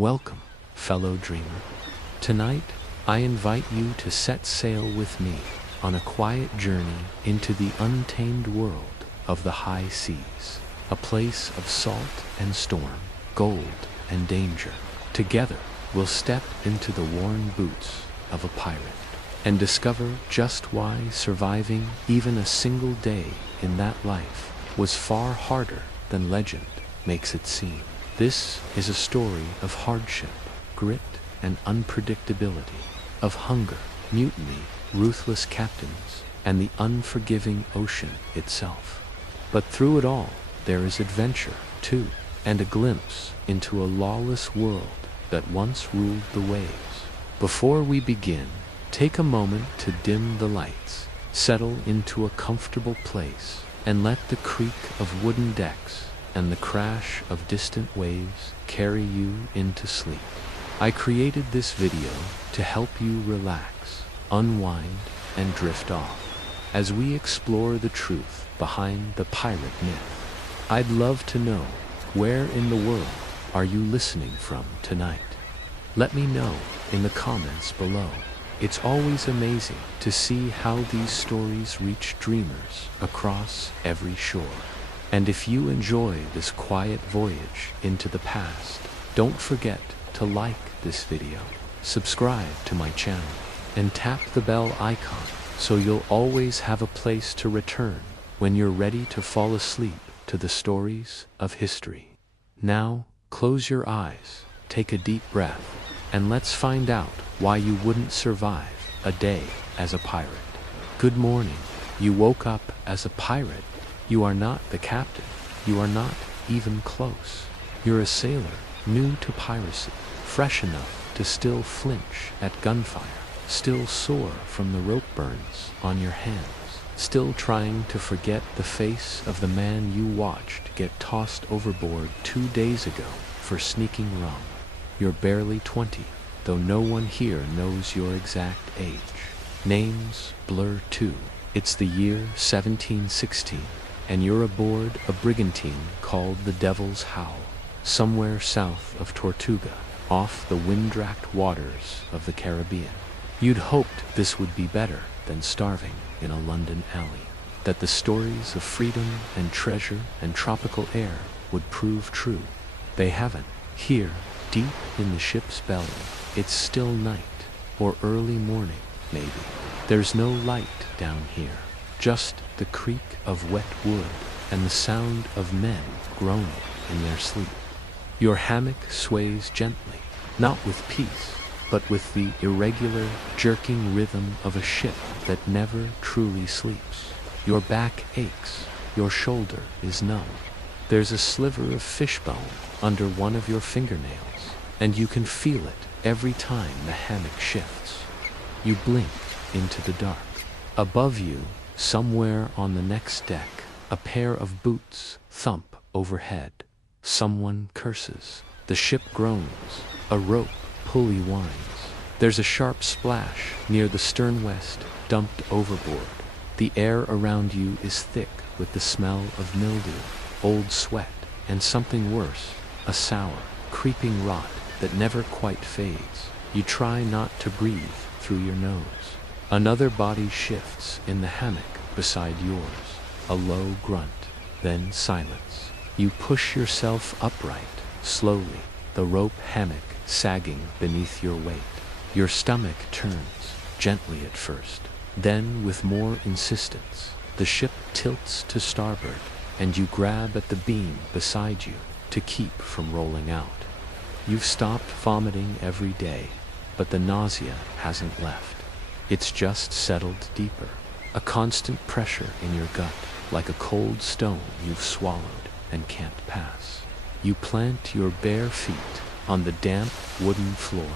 Welcome, fellow dreamer. Tonight, I invite you to set sail with me on a quiet journey into the untamed world of the high seas, a place of salt and storm, gold and danger. Together, we'll step into the worn boots of a pirate and discover just why surviving even a single day in that life was far harder than legend makes it seem. This is a story of hardship, grit, and unpredictability, of hunger, mutiny, ruthless captains, and the unforgiving ocean itself. But through it all, there is adventure, too, and a glimpse into a lawless world that once ruled the waves. Before we begin, take a moment to dim the lights, settle into a comfortable place, and let the creak of wooden decks and the crash of distant waves carry you into sleep. I created this video to help you relax, unwind, and drift off as we explore the truth behind the pirate myth. I'd love to know, where in the world are you listening from tonight? Let me know in the comments below. It's always amazing to see how these stories reach dreamers across every shore. And if you enjoy this quiet voyage into the past, don't forget to like this video, subscribe to my channel, and tap the bell icon so you'll always have a place to return when you're ready to fall asleep to the stories of history. Now, close your eyes, take a deep breath, and let's find out why you wouldn't survive a day as a pirate. Good morning. You woke up as a pirate. You are not the captain. You are not even close. You're a sailor, new to piracy, fresh enough to still flinch at gunfire, still sore from the rope burns on your hands, still trying to forget the face of the man you watched get tossed overboard 2 days ago for sneaking rum. You're barely 20, though no one here knows your exact age. Names blur too. It's the year 1716. And you're aboard a brigantine called the Devil's Howl, somewhere south of Tortuga, off the wind-racked waters of the Caribbean. You'd hoped this would be better than starving in a London alley, that the stories of freedom and treasure and tropical air would prove true. They haven't. Here, deep in the ship's belly, it's still night, or early morning, maybe. There's no light down here. Just the creak of wet wood and the sound of men groaning in their sleep. Your hammock sways gently, not with peace, but with the irregular, jerking rhythm of a ship that never truly sleeps. Your back aches, your shoulder is numb. There's a sliver of fishbone under one of your fingernails, and you can feel it every time the hammock shifts. You blink into the dark. Above you, somewhere on the next deck, a pair of boots thump overhead. Someone curses. The ship groans. A rope pulley whines. There's a sharp splash near the sternwest, dumped overboard. The air around you is thick with the smell of mildew, old sweat, and something worse, a sour, creeping rot that never quite fades. You try not to breathe through your nose. Another body shifts in the hammock beside yours, a low grunt, then silence. You push yourself upright, slowly, the rope hammock sagging beneath your weight. Your stomach turns, gently at first, then with more insistence. The ship tilts to starboard, and you grab at the beam beside you to keep from rolling out. You've stopped vomiting every day, but the nausea hasn't left. It's just settled deeper, a constant pressure in your gut, like a cold stone you've swallowed and can't pass. You plant your bare feet on the damp wooden floor.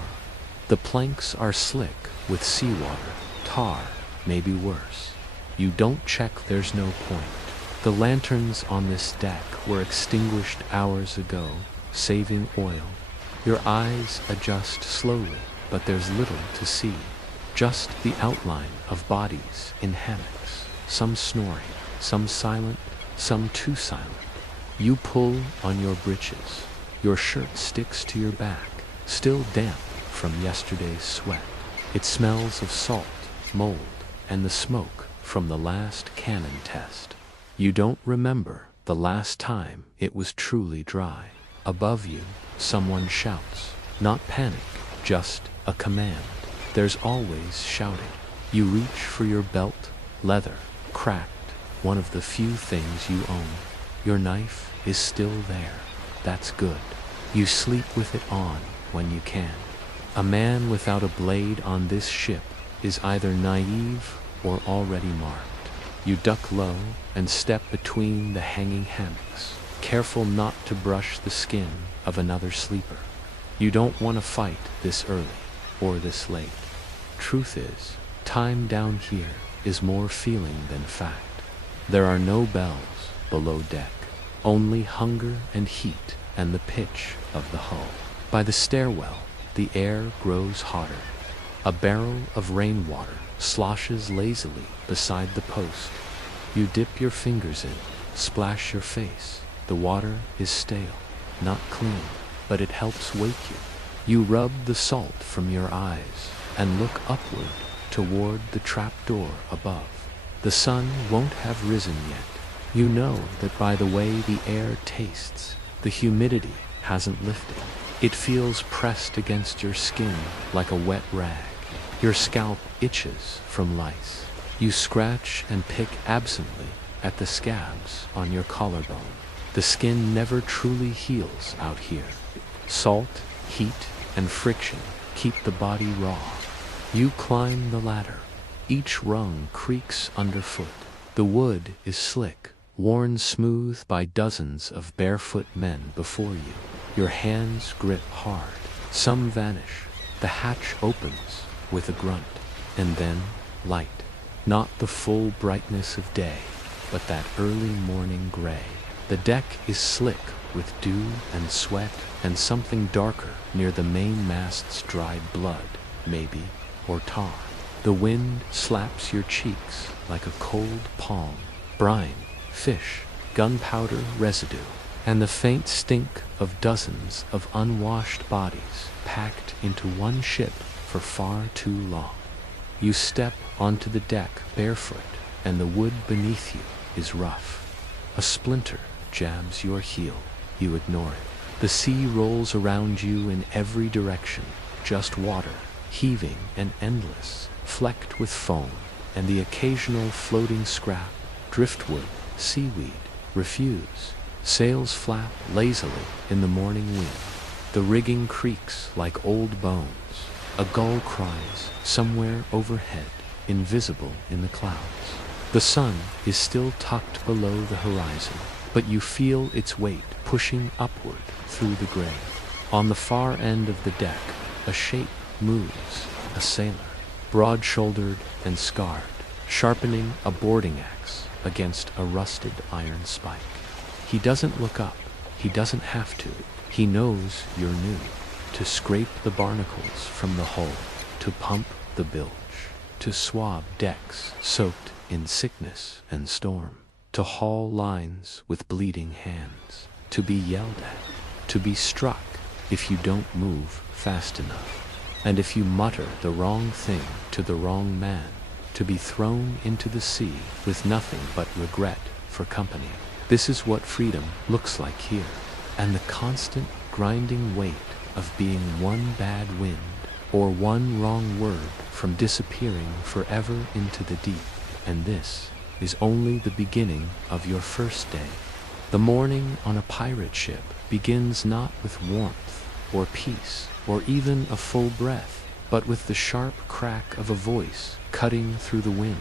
The planks are slick with seawater, tar, maybe worse. You don't check, there's no point. The lanterns on this deck were extinguished hours ago, saving oil. Your eyes adjust slowly, but there's little to see. Just the outline of bodies in hammocks, some snoring, some silent, some too silent. You pull on your breeches. Your shirt sticks to your back, still damp from yesterday's sweat. It smells of salt, mold, and the smoke from the last cannon test. You don't remember the last time it was truly dry. Above you, someone shouts. Not panic, just a command. There's always shouting. You reach for your belt, leather, cracked, one of the few things you own. Your knife is still there. That's good. You sleep with it on when you can. A man without a blade on this ship is either naive or already marked. You duck low and step between the hanging hammocks, careful not to brush the skin of another sleeper. You don't want to fight this early or this late. Truth is, time down here is more feeling than fact. There are no bells below deck, only hunger and heat and the pitch of the hull. By the stairwell, the air grows hotter. A barrel of rainwater sloshes lazily beside the post. You dip your fingers in, splash your face. The water is stale, not clean, but it helps wake you. You rub the salt from your eyes and look upward toward the trapdoor above. The sun won't have risen yet. You know that by the way the air tastes, the humidity hasn't lifted. It feels pressed against your skin like a wet rag. Your scalp itches from lice. You scratch and pick absently at the scabs on your collarbone. The skin never truly heals out here. Salt, heat, and friction keep the body raw. You climb the ladder. Each rung creaks underfoot. The wood is slick, worn smooth by dozens of barefoot men before you. Your hands grip hard. Some vanish. The hatch opens with a grunt, and then light. Not the full brightness of day, but that early morning gray. The deck is slick with dew and sweat and something darker near the mainmast's dried blood, maybe, or tar. The wind slaps your cheeks like a cold palm. Brine, fish, gunpowder residue, and the faint stink of dozens of unwashed bodies packed into one ship for far too long. You step onto the deck barefoot, and the wood beneath you is rough. A splinter jabs your heel. You ignore it. The sea rolls around you in every direction, just water, heaving and endless, flecked with foam, and the occasional floating scrap, driftwood, seaweed, refuse. Sails flap lazily in the morning wind. The rigging creaks like old bones. A gull cries somewhere overhead, invisible in the clouds. The sun is still tucked below the horizon, but you feel its weight pushing upward through the gray. On the far end of the deck, a shape moves, a sailor, broad-shouldered and scarred, sharpening a boarding axe against a rusted iron spike. He doesn't look up. He doesn't have to. He knows you're new. To scrape the barnacles from the hull, to pump the bilge, to swab decks soaked in sickness and storm, to haul lines with bleeding hands, to be yelled at, to be struck if you don't move fast enough, and if you mutter the wrong thing to the wrong man, to be thrown into the sea with nothing but regret for company. This is what freedom looks like here, and the constant grinding weight of being one bad wind or one wrong word from disappearing forever into the deep. And this is only the beginning of your first day. The morning on a pirate ship begins not with warmth or peace or even a full breath, but with the sharp crack of a voice cutting through the wind.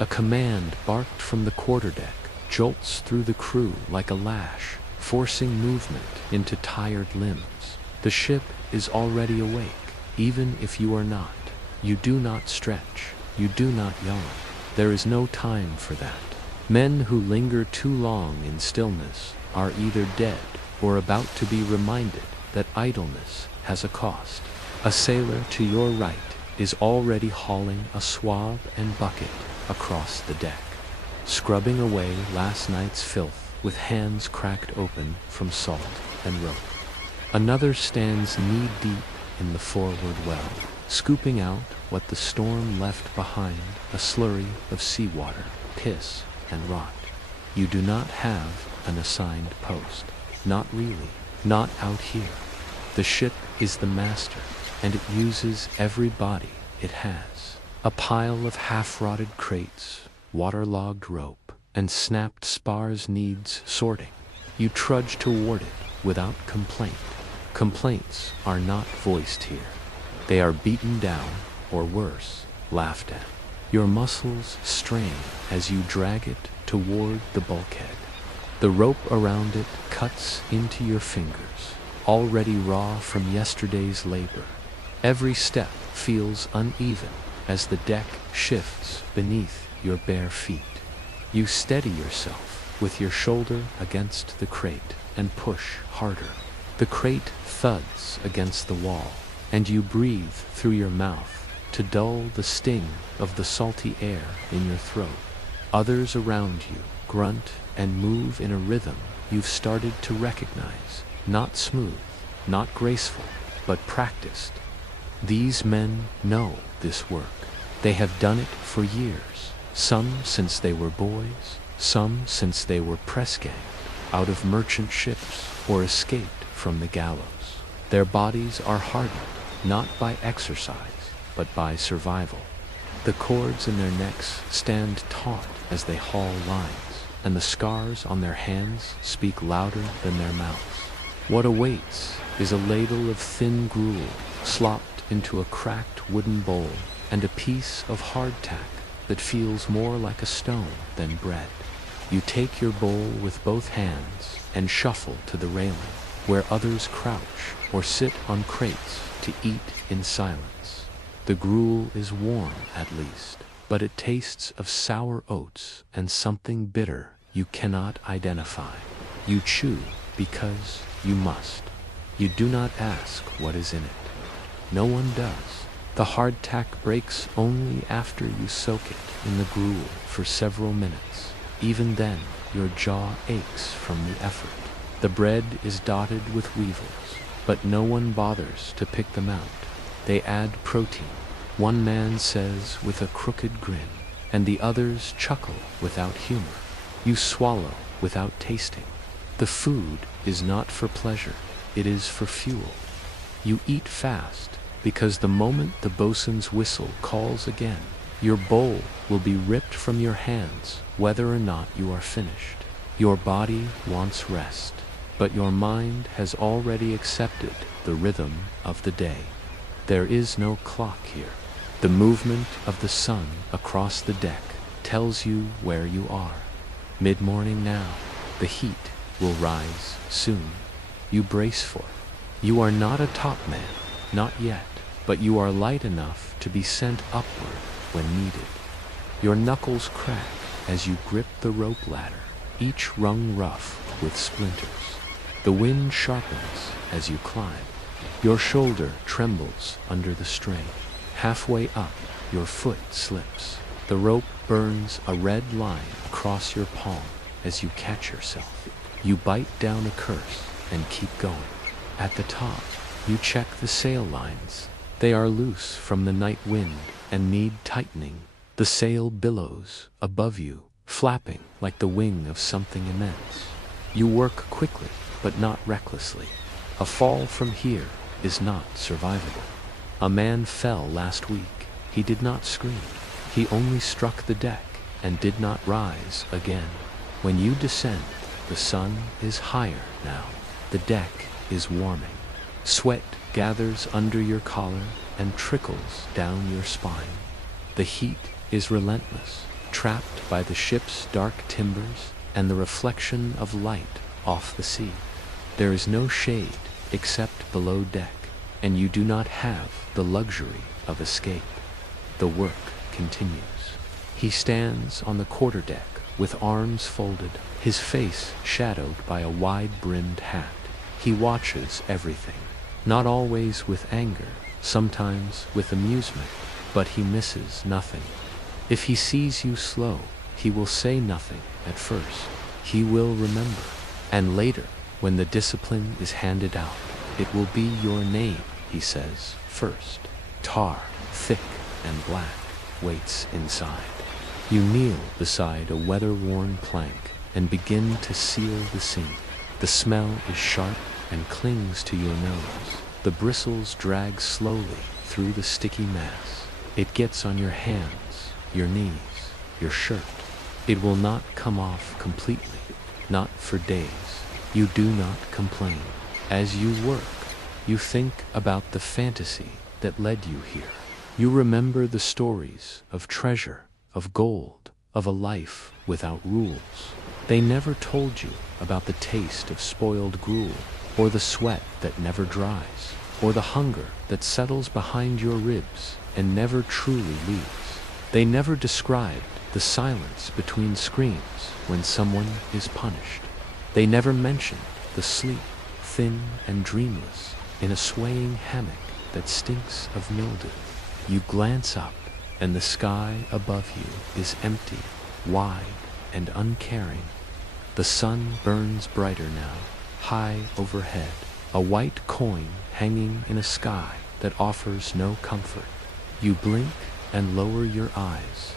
A command barked from the quarterdeck jolts through the crew like a lash, forcing movement into tired limbs. The ship is already awake, even if you are not. You do not stretch. You do not yawn. There is no time for that. Men who linger too long in stillness are either dead or about to be reminded that idleness has a cost. A sailor to your right is already hauling a swab and bucket across the deck, scrubbing away last night's filth with hands cracked open from salt and rope. Another stands knee-deep in the forward well, scooping out what the storm left behind, a slurry of seawater, piss, and rot. You do not have an assigned post. Not really. Not out here. The ship is the master, and it uses every body it has. A pile of half-rotted crates, waterlogged rope, and snapped spars needs sorting. You trudge toward it without complaint. Complaints are not voiced here. They are beaten down, or worse, laughed at. Your muscles strain as you drag it toward the bulkhead. The rope around it cuts into your fingers, already raw from yesterday's labor. Every step feels uneven as the deck shifts beneath your bare feet. You steady yourself with your shoulder against the crate and push harder. The crate thuds against the wall, and you breathe through your mouth to dull the sting of the salty air in your throat. Others around you grunt and move in a rhythm you've started to recognize. Not smooth, not graceful, but practiced. These men know this work. They have done it for years, some since they were boys, some since they were press-ganged out of merchant ships or escaped from the gallows. Their bodies are hardened, not by exercise, but by survival. The cords in their necks stand taut as they haul lines, and the scars on their hands speak louder than their mouths. What awaits is a ladle of thin gruel slopped into a cracked wooden bowl and a piece of hardtack that feels more like a stone than bread. You take your bowl with both hands and shuffle to the railing, where others crouch or sit on crates to eat in silence. The gruel is warm, at least, but it tastes of sour oats and something bitter you cannot identify. You chew because you must. You do not ask what is in it. No one does. The hardtack breaks only after you soak it in the gruel for several minutes. Even then, your jaw aches from the effort. The bread is dotted with weevils, but no one bothers to pick them out. They add protein, one man says with a crooked grin, and the others chuckle without humor. You swallow without tasting. The food is not for pleasure, it is for fuel. You eat fast, because the moment the bosun's whistle calls again, your bowl will be ripped from your hands whether or not you are finished. Your body wants rest, but your mind has already accepted the rhythm of the day. There is no clock here. The movement of the sun across the deck tells you where you are. Mid-morning now. The heat will rise soon. You brace for it. You are not a top man, not yet, but you are light enough to be sent upward when needed. Your knuckles crack as you grip the rope ladder, each rung rough with splinters. The wind sharpens as you climb. Your shoulder trembles under the strain. Halfway up, your foot slips. The rope burns a red line across your palm as you catch yourself. You bite down a curse and keep going. At the top, you check the sail lines. They are loose from the night wind and need tightening. The sail billows above you, flapping like the wing of something immense. You work quickly, but not recklessly. A fall from here is not survivable. A man fell last week. He did not scream. He only struck the deck and did not rise again. When you descend, the sun is higher now. The deck is warming. Sweat gathers under your collar and trickles down your spine. The heat is relentless, trapped by the ship's dark timbers and the reflection of light off the sea. There is no shade except below deck, and you do not have the luxury of escape. The work continues. He stands on the quarterdeck with arms folded, his face shadowed by a wide-brimmed hat. He watches everything, not always with anger, sometimes with amusement, but he misses nothing. If he sees you slow, he will say nothing at first. He will remember, and later, when the discipline is handed out, It will be your name, he says, first. Tar, thick and black, waits inside. You kneel beside a weather-worn plank and begin to seal the scene. The smell is sharp and clings to your nose. The bristles drag slowly through the sticky mass. It gets on your hands, your knees, your shirt. It will not come off completely, not for days. You do not complain. As you work, you think about the fantasy that led you here. You remember the stories of treasure, of gold, of a life without rules. They never told you about the taste of spoiled gruel, or the sweat that never dries, or the hunger that settles behind your ribs and never truly leaves. They never described the silence between screams when someone is punished. They never mentioned the sleep, thin and dreamless, in a swaying hammock that stinks of mildew. You glance up, and the sky above you is empty, wide, and uncaring. The sun burns brighter now, high overhead, a white coin hanging in a sky that offers no comfort. You blink and lower your eyes.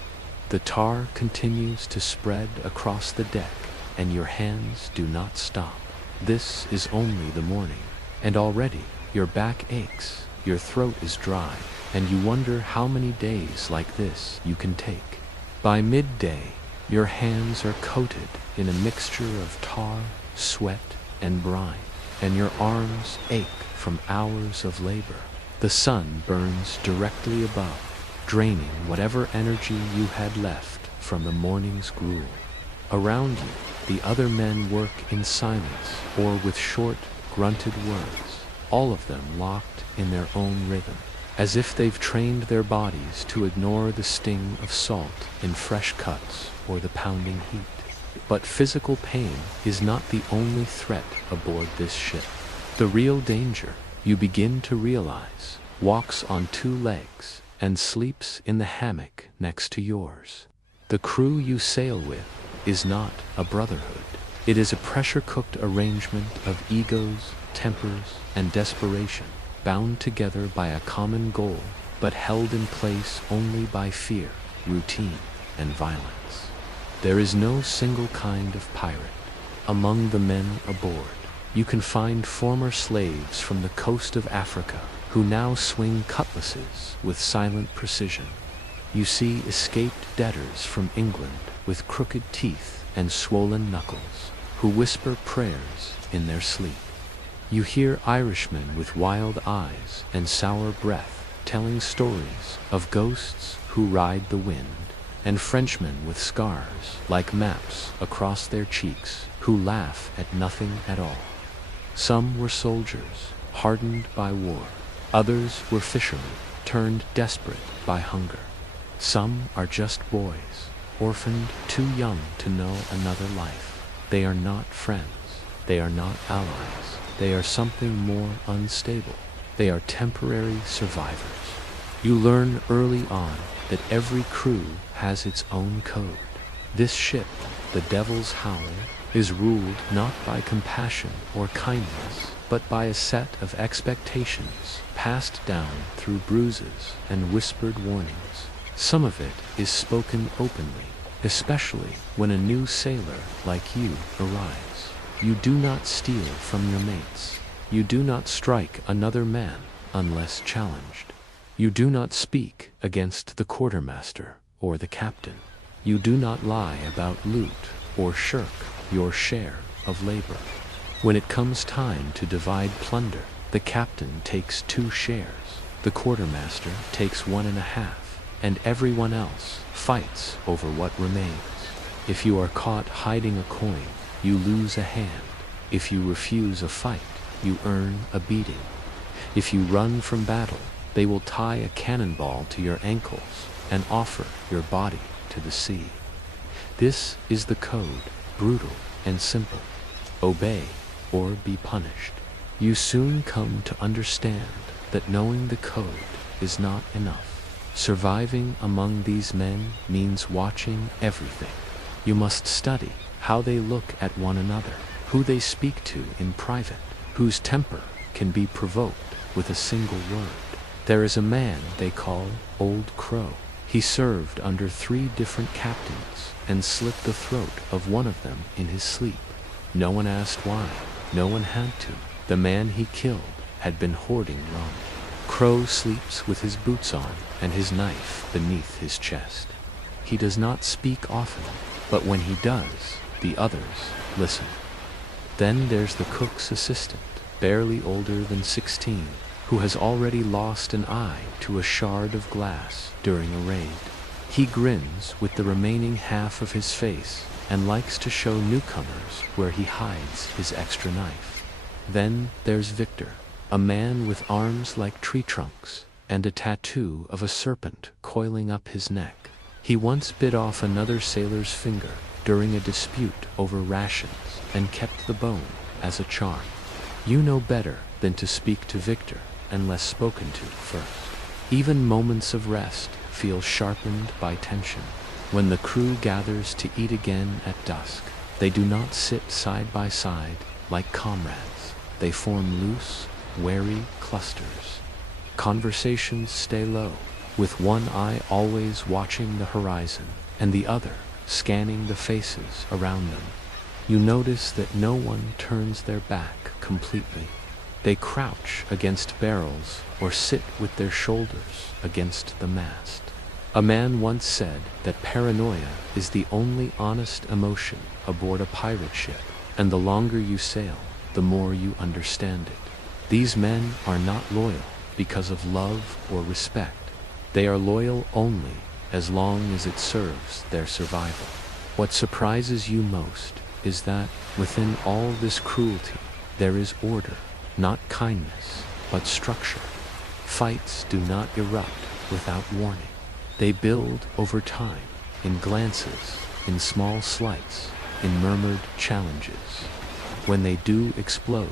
The tar continues to spread across the deck, and your hands do not stop. This is only the morning, and already your back aches, your throat is dry, and you wonder how many days like this you can take. By midday, your hands are coated in a mixture of tar, sweat, and brine, and your arms ache from hours of labor. The sun burns directly above, draining whatever energy you had left from the morning's gruel. Around you, the other men work in silence or with short, grunted words, all of them locked in their own rhythm, as if they've trained their bodies to ignore the sting of salt in fresh cuts or the pounding heat. But physical pain is not the only threat aboard this ship. The real danger, you begin to realize, walks on two legs and sleeps in the hammock next to yours. The crew you sail with is not a brotherhood. It is a pressure-cooked arrangement of egos, tempers, and desperation, bound together by a common goal, but held in place only by fear, routine, and violence. There is no single kind of pirate. Among the men aboard, you can find former slaves from the coast of Africa who now swing cutlasses with silent precision. You see escaped debtors from England with crooked teeth and swollen knuckles, who whisper prayers in their sleep. You hear Irishmen with wild eyes and sour breath telling stories of ghosts who ride the wind, and Frenchmen with scars like maps across their cheeks who laugh at nothing at all. Some were soldiers, hardened by war. Others were fishermen, turned desperate by hunger. Some are just boys, orphaned, too young to know another life. They are not friends. They are not allies. They are something more unstable. They are temporary survivors. You learn early on that every crew has its own code. This ship, the Devil's Howl, is ruled not by compassion or kindness, but by a set of expectations passed down through bruises and whispered warnings. Some of it is spoken openly, especially when a new sailor like you arrives. You do not steal from your mates. You do not strike another man unless challenged. You do not speak against the quartermaster or the captain. You do not lie about loot or shirk your share of labor. When it comes time to divide plunder, the captain takes 2 shares, the quartermaster takes 1.5, and everyone else fights over what remains. If you are caught hiding a coin, you lose a hand. If you refuse a fight, you earn a beating. If you run from battle, they will tie a cannonball to your ankles and offer your body to the sea. This is the code, brutal and simple. Obey or be punished. You soon come to understand that knowing the code is not enough. Surviving among these men means watching everything. You must study how they look at one another, who they speak to in private, whose temper can be provoked with a single word. There is a man they call Old Crow. He served under 3 different captains and slit the throat of one of them in his sleep. No one asked why. No one had to. The man he killed had been hoarding rum. Crow sleeps with his boots on and his knife beneath his chest. He does not speak often, but when he does, the others listen. Then there's the cook's assistant, barely older than 16, who has already lost an eye to a shard of glass during a raid. He grins with the remaining half of his face and likes to show newcomers where he hides his extra knife. Then there's Victor, a man with arms like tree trunks and a tattoo of a serpent coiling up his neck. He once bit off another sailor's finger during a dispute over rations and kept the bone as a charm. You know better than to speak to Victor unless spoken to first. Even moments of rest feel sharpened by tension. When the crew gathers to eat again at dusk, they do not sit side by side like comrades. They form loose, wary clusters. Conversations stay low, with one eye always watching the horizon and the other scanning the faces around them. You notice that no one turns their back completely. They crouch against barrels or sit with their shoulders against the mast. A man once said that paranoia is the only honest emotion aboard a pirate ship, and the longer you sail, the more you understand it. These men are not loyal because of love or respect. They are loyal only as long as it serves their survival. What surprises you most is that within all this cruelty, there is order, not kindness, but structure. Fights do not erupt without warning. They build over time, in glances, in small slights, in murmured challenges. When they do explode,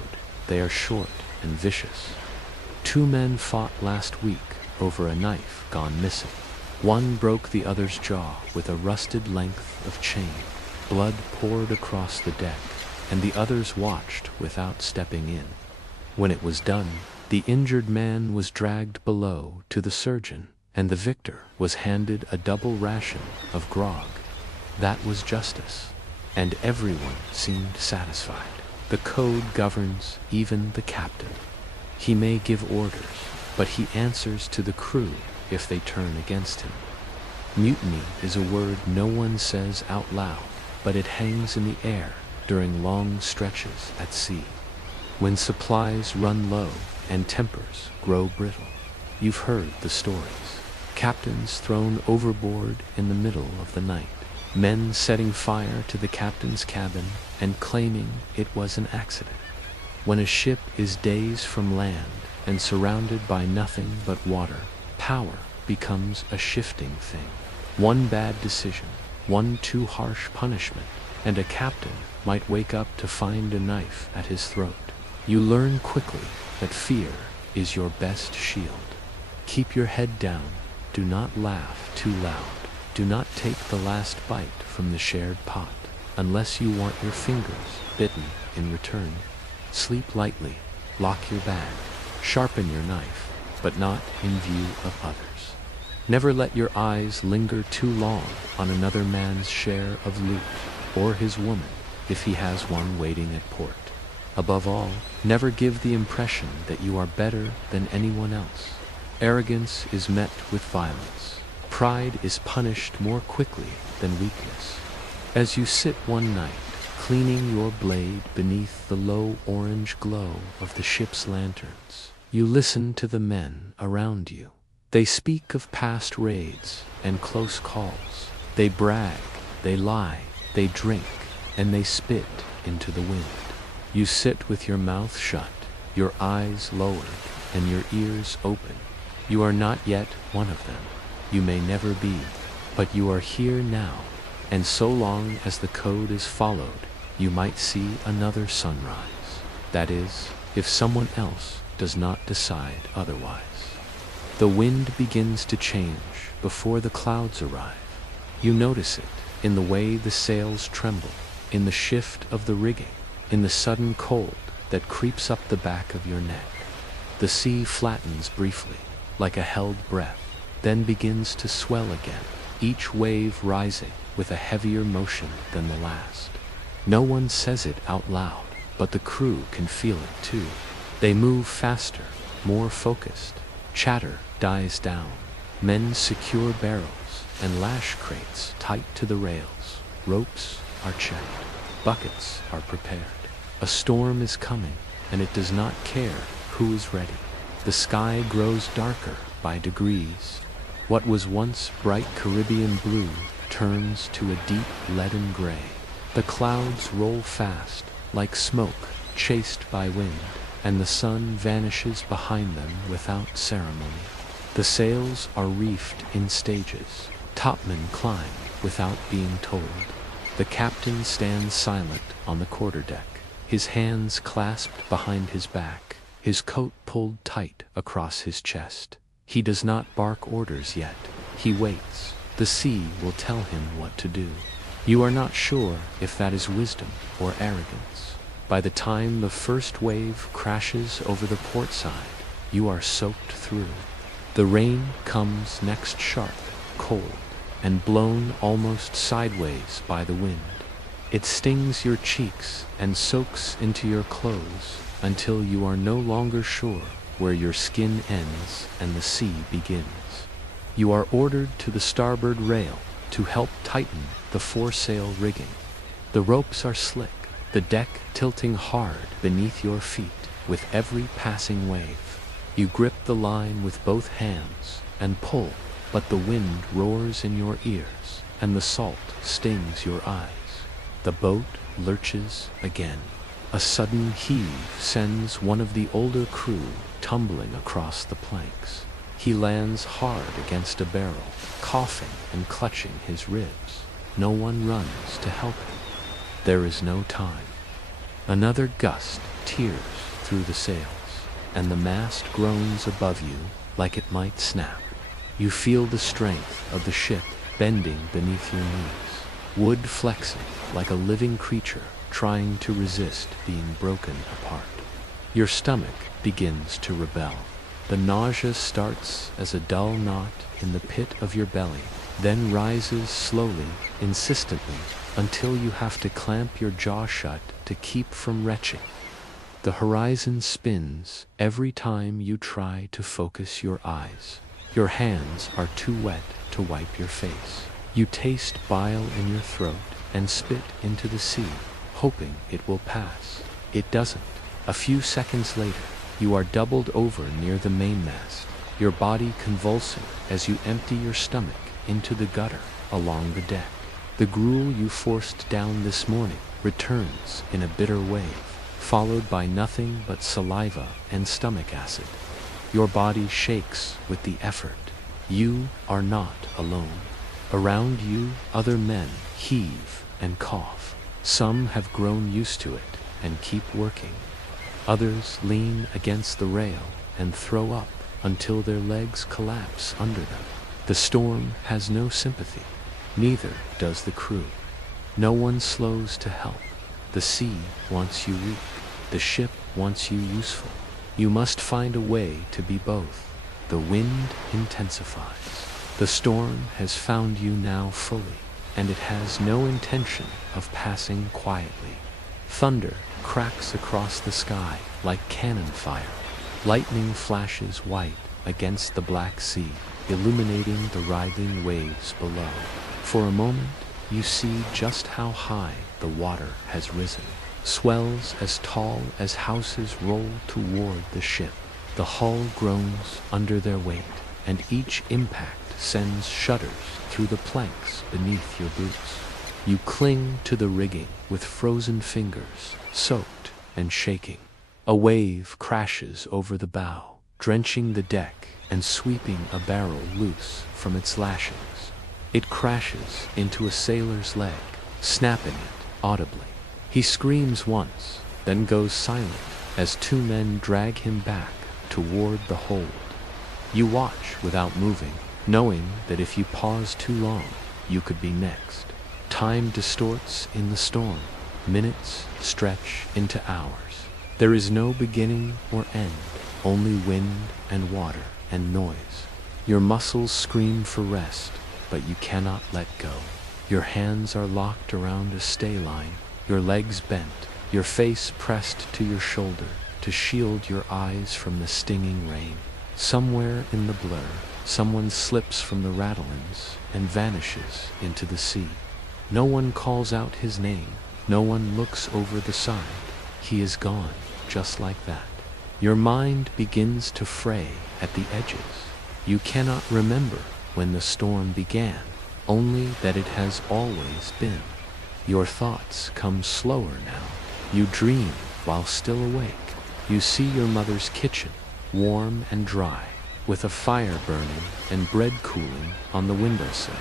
they are short and vicious. 2 men fought last week over a knife gone missing. One broke the other's jaw with a rusted length of chain. Blood poured across the deck, and the others watched without stepping in. When it was done, the injured man was dragged below to the surgeon, and the victor was handed a double ration of grog. That was justice, and everyone seemed satisfied. The code governs even the captain. He may give orders, but he answers to the crew if they turn against him. Mutiny is a word no one says out loud, but it hangs in the air during long stretches at sea. When supplies run low and tempers grow brittle. You've heard the stories. Captains thrown overboard in the middle of the night. Men setting fire to the captain's cabin and claiming it was an accident. When a ship is days from land and surrounded by nothing but water, power becomes a shifting thing. One bad decision, one too harsh punishment, and a captain might wake up to find a knife at his throat. You learn quickly that fear is your best shield. Keep your head down. Do not laugh too loud. Do not take the last bite from the shared pot, unless you want your fingers bitten in return. Sleep lightly. Lock your bag. Sharpen your knife, but not in view of others. Never let your eyes linger too long on another man's share of loot, or his woman, if he has one waiting at port. Above all, never give the impression that you are better than anyone else. Arrogance is met with violence. Pride is punished more quickly than weakness. As you sit one night, cleaning your blade beneath the low orange glow of the ship's lanterns, you listen to the men around you. They speak of past raids and close calls. They brag, they lie, they drink, and they spit into the wind. You sit with your mouth shut, your eyes lowered, and your ears open. You are not yet one of them. You may never be, but you are here now, and so long as the code is followed, you might see another sunrise. That is, if someone else does not decide otherwise. The wind begins to change before the clouds arrive. You notice it in the way the sails tremble, in the shift of the rigging, in the sudden cold that creeps up the back of your neck. The sea flattens briefly, like a held breath, then begins to swell again, each wave rising with a heavier motion than the last. No one says it out loud, but the crew can feel it too. They move faster, more focused. Chatter dies down. Men secure barrels and lash crates tight to the rails. Ropes are checked. Buckets are prepared. A storm is coming, and it does not care who is ready. The sky grows darker by degrees. What was once bright Caribbean blue turns to a deep leaden gray. The clouds roll fast, like smoke chased by wind, and the sun vanishes behind them without ceremony. The sails are reefed in stages. Topmen climb without being told. The captain stands silent on the quarterdeck, his hands clasped behind his back, his coat pulled tight across his chest. He does not bark orders yet. He waits. The sea will tell him what to do. You are not sure if that is wisdom or arrogance. By the time the first wave crashes over the port side, you are soaked through. The rain comes next sharp, cold, and blown almost sideways by the wind. It stings your cheeks and soaks into your clothes until you are no longer sure where your skin ends and the sea begins. You are ordered to the starboard rail to help tighten the foresail rigging. The ropes are slick, the deck tilting hard beneath your feet with every passing wave. You grip the line with both hands and pull, but the wind roars in your ears and the salt stings your eyes. The boat lurches again. A sudden heave sends one of the older crew tumbling across the planks. He lands hard against a barrel, coughing and clutching his ribs. No one runs to help him. There is no time. Another gust tears through the sails, and the mast groans above you like it might snap. You feel the strength of the ship bending beneath your knees, wood flexing like a living creature trying to resist being broken apart. Your stomach begins to rebel. The nausea starts as a dull knot in the pit of your belly, then rises slowly, insistently, until you have to clamp your jaw shut to keep from retching. The horizon spins every time you try to focus your eyes. Your hands are too wet to wipe your face. You taste bile in your throat and spit into the sea, hoping it will pass. It doesn't. A few seconds later, you are doubled over near the mainmast, your body convulsing as you empty your stomach into the gutter along the deck. The gruel you forced down this morning returns in a bitter wave, followed by nothing but saliva and stomach acid. Your body shakes with the effort. You are not alone. Around you, other men heave and cough. Some have grown used to it and keep working. Others lean against the rail and throw up until their legs collapse under them. The storm has no sympathy. Neither does the crew. No one slows to help. The sea wants you weak. The ship wants you useful. You must find a way to be both. The wind intensifies. The storm has found you now fully, and it has no intention of passing quietly. Thunder cracks across the sky like cannon fire. Lightning flashes white against the black sea, illuminating the writhing waves below. For a moment, you see just how high the water has risen. Swells as tall as houses roll toward the ship. The hull groans under their weight, and each impact sends shudders through the planks beneath your boots. You cling to the rigging with frozen fingers, soaked and shaking. A wave crashes over the bow, drenching the deck and sweeping a barrel loose from its lashings. It crashes into a sailor's leg, snapping it audibly. He screams once, then goes silent as two men drag him back toward the hold. You watch without moving, knowing that if you pause too long, you could be next. Time distorts in the storm. Minutes stretch into hours. There is no beginning or end, only wind and water and noise. Your muscles scream for rest, but you cannot let go. Your hands are locked around a stay line, your legs bent, your face pressed to your shoulder to shield your eyes from the stinging rain. Somewhere in the blur, someone slips from the ratlins and vanishes into the sea. No one calls out his name, no one looks over the side. He is gone, just like that. Your mind begins to fray at the edges. You cannot remember when the storm began, only that it has always been. Your thoughts come slower now. You dream while still awake. You see your mother's kitchen, warm and dry, with a fire burning and bread cooling on the windowsill.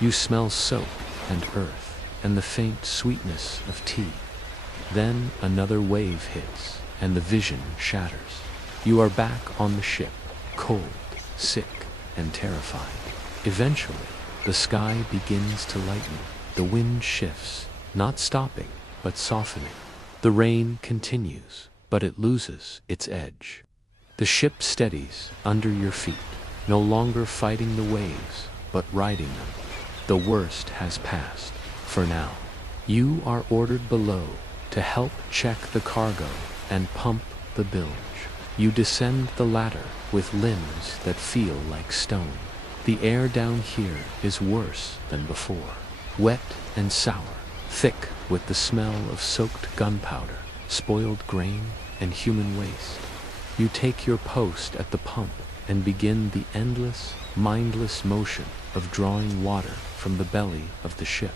You smell soap and earth and the faint sweetness of tea. Then another wave hits and the vision shatters. You are back on the ship, cold, sick, and terrified. Eventually, the sky begins to lighten. The wind shifts, not stopping, but softening. The rain continues, but it loses its edge. The ship steadies under your feet, no longer fighting the waves, but riding them. The worst has passed, for now. You are ordered below to help check the cargo and pump the bilge. You descend the ladder with limbs that feel like stone. The air down here is worse than before. Wet and sour, thick with the smell of soaked gunpowder, spoiled grain, and human waste. You take your post at the pump and begin the endless, mindless motion of drawing water from the belly of the ship.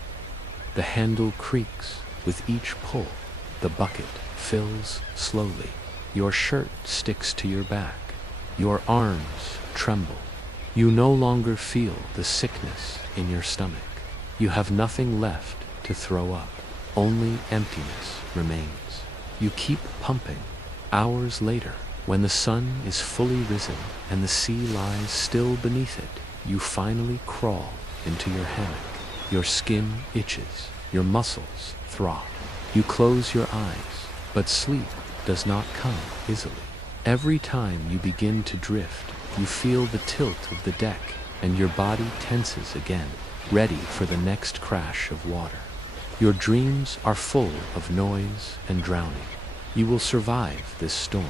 The handle creaks with each pull. The bucket fills slowly. Your shirt sticks to your back. Your arms tremble. You no longer feel the sickness in your stomach. You have nothing left to throw up. Only emptiness remains. You keep pumping. Hours later, when the sun is fully risen and the sea lies still beneath it, you finally crawl into your hammock. Your skin itches. Your muscles throb. You close your eyes, but sleep does not come easily. Every time you begin to drift, you feel the tilt of the deck, and your body tenses again, ready for the next crash of water. Your dreams are full of noise and drowning. You will survive this storm,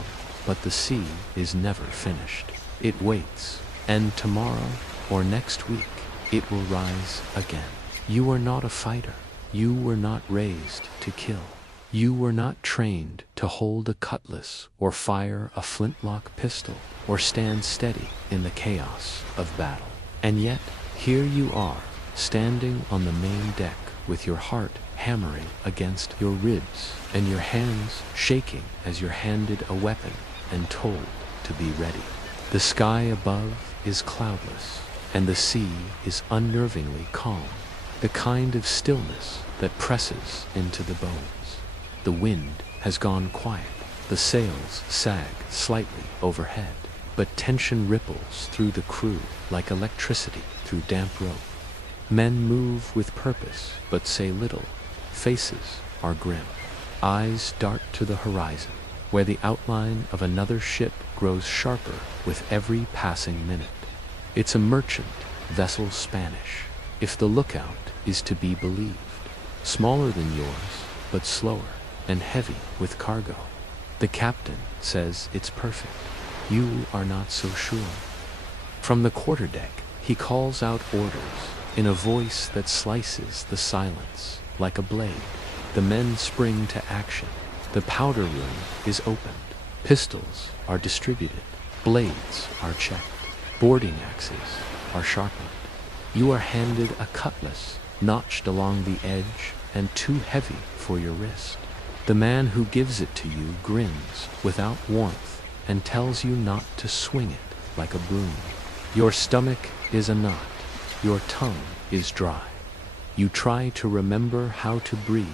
but the sea is never finished. It waits, and tomorrow or next week, it will rise again. You are not a fighter. You were not raised to kill. You were not trained to hold a cutlass or fire a flintlock pistol or stand steady in the chaos of battle. And yet, here you are, standing on the main deck with your heart hammering against your ribs and your hands shaking as you're handed a weapon and told to be ready. The sky above is cloudless, and the sea is unnervingly calm, the kind of stillness that presses into the bones. The wind has gone quiet. The sails sag slightly overhead, but tension ripples through the crew like electricity through damp rope. Men move with purpose, but say little. Faces are grim. Eyes dart to the horizon, where the outline of another ship grows sharper with every passing minute. It's a merchant vessel Spanish, if the lookout is to be believed. Smaller than yours, but slower and heavy with cargo. The captain says it's perfect. You are not so sure. From the quarterdeck, he calls out orders in a voice that slices the silence like a blade. The men spring to action. The powder room is opened. Pistols are distributed. Blades are checked. Boarding axes are sharpened. You are handed a cutlass, notched along the edge and too heavy for your wrist. The man who gives it to you grins without warmth and tells you not to swing it like a broom. Your stomach is a knot. Your tongue is dry. You try to remember how to breathe.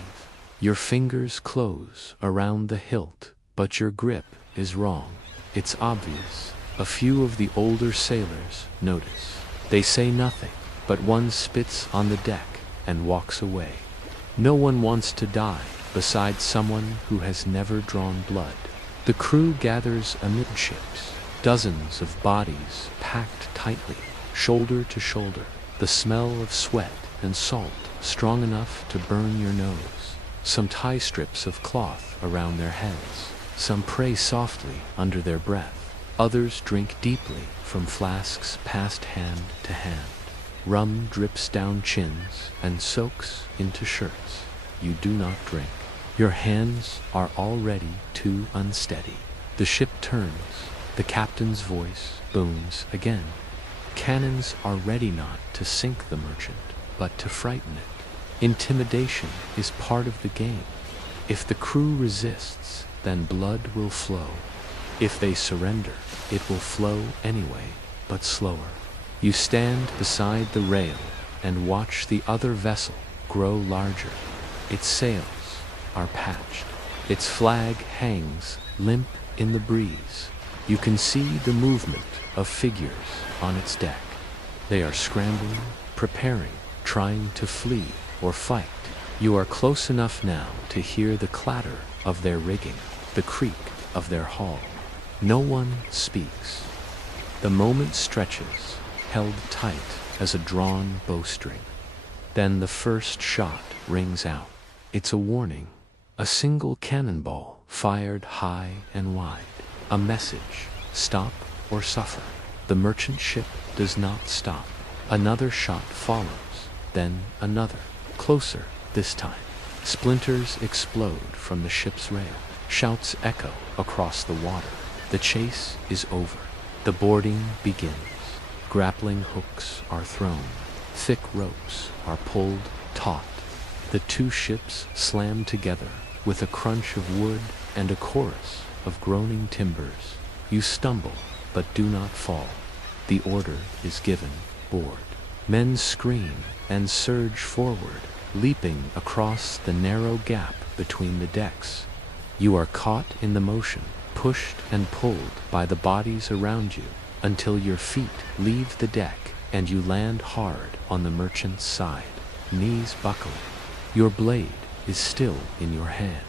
Your fingers close around the hilt, but your grip is wrong. It's obvious. A few of the older sailors notice. They say nothing, but one spits on the deck and walks away. No one wants to die beside someone who has never drawn blood. The crew gathers amidships, dozens of bodies packed tightly, shoulder to shoulder, the smell of sweat and salt strong enough to burn your nose. Some tie strips of cloth around their heads, some pray softly under their breath, others drink deeply from flasks passed hand to hand. Rum drips down chins and soaks into shirts. You do not drink. Your hands are already too unsteady. The ship turns. The captain's voice booms again. Cannons are ready not to sink the merchant, but to frighten it. Intimidation is part of the game. If the crew resists, then blood will flow. If they surrender, it will flow anyway, but slower. You stand beside the rail and watch the other vessel grow larger. Its sails are patched. Its flag hangs limp in the breeze. You can see the movement of figures on its deck. They are scrambling, preparing, trying to flee or fight. You are close enough now to hear the clatter of their rigging, the creak of their hull. No one speaks. The moment stretches, held tight as a drawn bowstring. Then the first shot rings out. It's a warning. A single cannonball fired high and wide. A message: stop or suffer. The merchant ship does not stop. Another shot follows, then another, closer this time. Splinters explode from the ship's rail. Shouts echo across the water. The chase is over. The boarding begins. Grappling hooks are thrown. Thick ropes are pulled taut. The two ships slam together with a crunch of wood and a chorus of groaning timbers. You stumble, but do not fall. The order is given: board. Men scream and surge forward, leaping across the narrow gap between the decks. You are caught in the motion, pushed and pulled by the bodies around you, until your feet leave the deck and you land hard on the merchant's side, knees buckling. Your blade is still in your hand.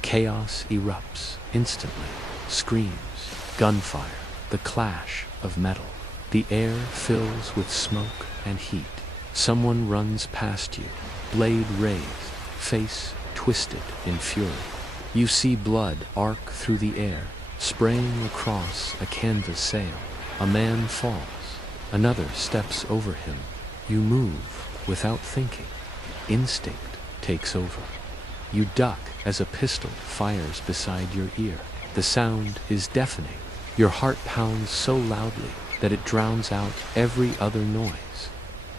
Chaos erupts instantly. Screams, gunfire, the clash of metal. The air fills with smoke and heat. Someone runs past you, blade raised, face twisted in fury. You see blood arc through the air, spraying across a canvas sail. A man falls. Another steps over him. You move without thinking. Instinct takes over. You duck as a pistol fires beside your ear. The sound is deafening. Your heart pounds so loudly that it drowns out every other noise.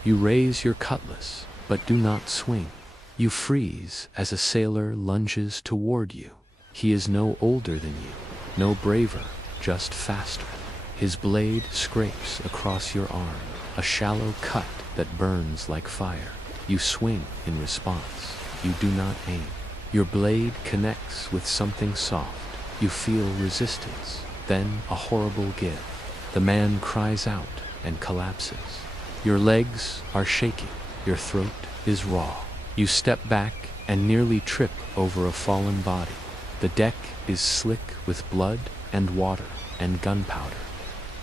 You raise your cutlass, but do not swing. You freeze as a sailor lunges toward you. He is no older than you, no braver, just faster. His blade scrapes across your arm, a shallow cut that burns like fire. You swing in response. You do not aim. Your blade connects with something soft. You feel resistance, then a horrible give. The man cries out and collapses. Your legs are shaking. Your throat is raw. You step back and nearly trip over a fallen body. The deck is slick with blood and water and gunpowder.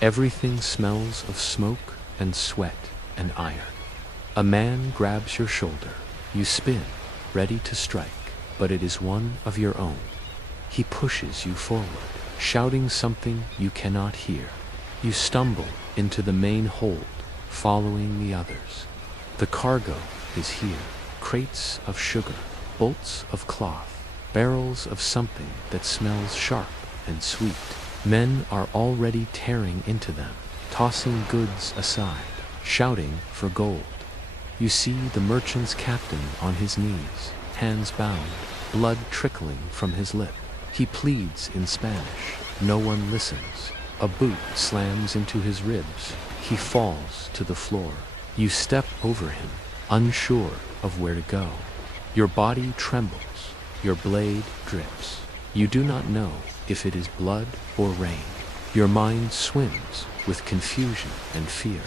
Everything smells of smoke and sweat and iron. A man grabs your shoulder. You spin, ready to strike, but it is one of your own. He pushes you forward, shouting something you cannot hear. You stumble into the main hold, following the others. The cargo is here. Crates of sugar, bolts of cloth, barrels of something that smells sharp and sweet. Men are already tearing into them, tossing goods aside, shouting for gold. You see the merchant's captain on his knees, hands bound, blood trickling from his lip. He pleads in Spanish. No one listens. A boot slams into his ribs. He falls to the floor. You step over him, unsure of where to go. Your body trembles. Your blade drips. You do not know if it is blood or rain. Your mind swims with confusion and fear.